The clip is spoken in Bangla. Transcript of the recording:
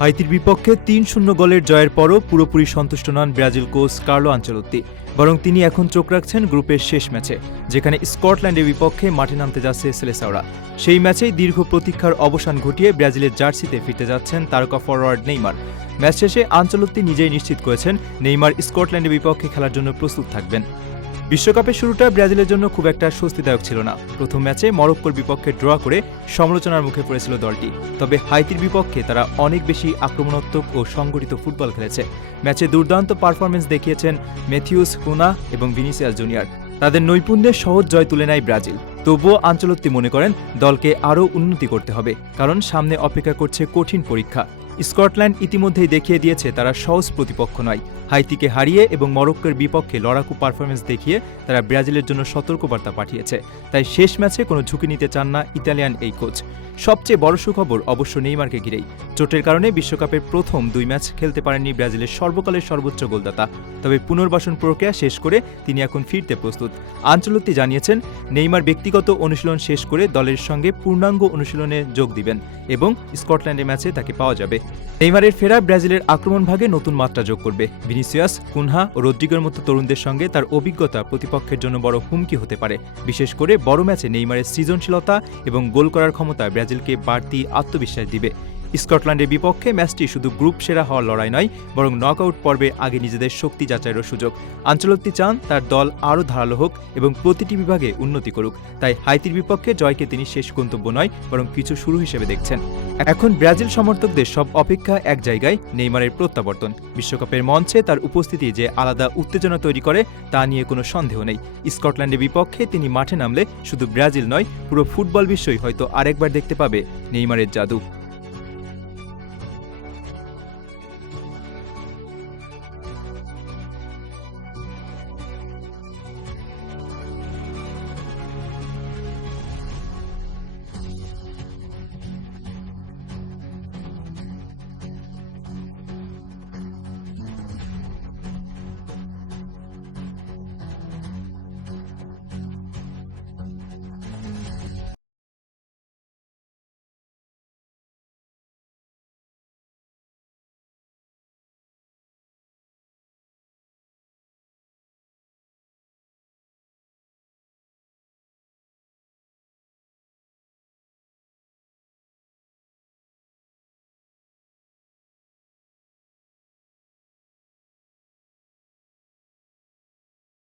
হাইতির বিপক্ষে ৩-০ গোলের জয়ের পরও পুরোপুরি সন্তুষ্ট নন ব্রাজিল কোচ কার্লো আনচেলত্তি। বরং তিনি এখন চোখ রাখছেন গ্রুপের শেষ ম্যাচে, যেখানে স্কটল্যান্ডের বিপক্ষে মাঠে নামতে যাচ্ছে সেলেসাওরা। সেই ম্যাচেই দীর্ঘ প্রতীক্ষার অবসান ঘটিয়ে ব্রাজিলের জার্সিতে ফিরতে যাচ্ছেন তারকা ফরোয়ার্ড নেইমার। ম্যাচ শেষে আনচেলত্তি নিজেই নিশ্চিত করেছেন নেইমার স্কটল্যান্ডের বিপক্ষে খেলার জন্য প্রস্তুত থাকবেন। বিশ্বকাপের শুরুটা ব্রাজিলের জন্য খুব একটা স্বস্তিদায়ক ছিল না। প্রথম ম্যাচে মরক্কোর বিপক্ষে ড্র করে সমালোচনার মুখে পড়েছিল দলটি। তবে হাইতির বিপক্ষে তারা অনেক বেশি আক্রমণাত্মক ও সংগঠিত ফুটবল খেলেছে। ম্যাচে দুর্দান্ত পারফরমেন্স দেখিয়েছেন ম্যাথিউস কুনা এবং ভিনিসিয়াস জুনিয়র। তাদের নৈপুণ্যে সহজ জয় তুলে নেয় ব্রাজিল। তবুও আনচেলত্তি মনে করেন দলকে আরও উন্নতি করতে হবে, কারণ সামনে অপেক্ষা করছে কঠিন পরীক্ষা। স্কটল্যান্ড ইতিমধ্যেই দেখিয়ে দিয়েছে তারা সহজ প্রতিপক্ষ নয়। হাইতিকে হারিয়ে এবং মরক্কোর বিপক্ষে লড়াকু পারফরমেন্স দেখিয়ে তারা ব্রাজিলের জন্য সতর্কবার্তা পাঠিয়েছে। তাই শেষ ম্যাচে কোনো ঝুঁকি নিতে চান না ইতালিয়ান এই কোচ। সবচেয়ে বড় সুখবর অবশ্য নেইমারকে ঘিরেই। চোটের কারণে বিশ্বকাপের প্রথম 2 ম্যাচ খেলতে পারেননি ব্রাজিলের সর্বকালের সর্বোচ্চ গোলদাতা। তবে পুনর্বাসন প্রক্রিয়া শেষ করে তিনি এখন ফিরতে প্রস্তুত। আনচেলত্তি জানিয়েছেন নেইমার ব্যক্তিগত অনুশীলন শেষ করে দলের সঙ্গে পূর্ণাঙ্গ অনুশীলনে যোগ দিবেন এবং স্কটল্যান্ডের ম্যাচে তাকে পাওয়া যাবে। নেইমারের ফেরা ব্রাজিলের আক্রমণ ভাগে নতুন মাত্রা যোগ করবে। ভিনিসিয়াস, কুনহা ও রদ্রিগোর মতো তরুণদের সঙ্গে তার অভিজ্ঞতা প্রতিপক্ষের জন্য বড় হুমকি হতে পারে। বিশেষ করে বড় ম্যাচে নেইমারের সৃজনশীলতা এবং গোল করার ক্ষমতা ব্রাজিলকে বাড়তি আত্মবিশ্বাস দিবে। স্কটল্যান্ডের বিপক্ষে ম্যাচটি শুধু গ্রুপ সেরা হওয়ার লড়াই নয়, বরং নকআউট পর্বে আগে নিজেদের শক্তি যাচাইয়েরও সুযোগ। আনচেলত্তি চান তার দল আরও ধারালো হোক এবং প্রতিটি বিভাগে উন্নতি করুক। তাই হাইতির বিপক্ষে জয়কে তিনি শেষ গন্তব্য নয়, বরং কিছু শুরু হিসেবে দেখছেন। এখন ব্রাজিল সমর্থকদের সব অপেক্ষা এক জায়গায়, নেইমারের প্রত্যাবর্তন। বিশ্বকাপের মঞ্চে তার উপস্থিতি যে আলাদা উত্তেজনা তৈরি করে তা নিয়ে কোনো সন্দেহ নেই। স্কটল্যান্ডের বিপক্ষে তিনি মাঠে নামলে শুধু ব্রাজিল নয়, পুরো ফুটবল বিশ্বই হয়তো আরেকবার দেখতে পাবে নেইমারের জাদু।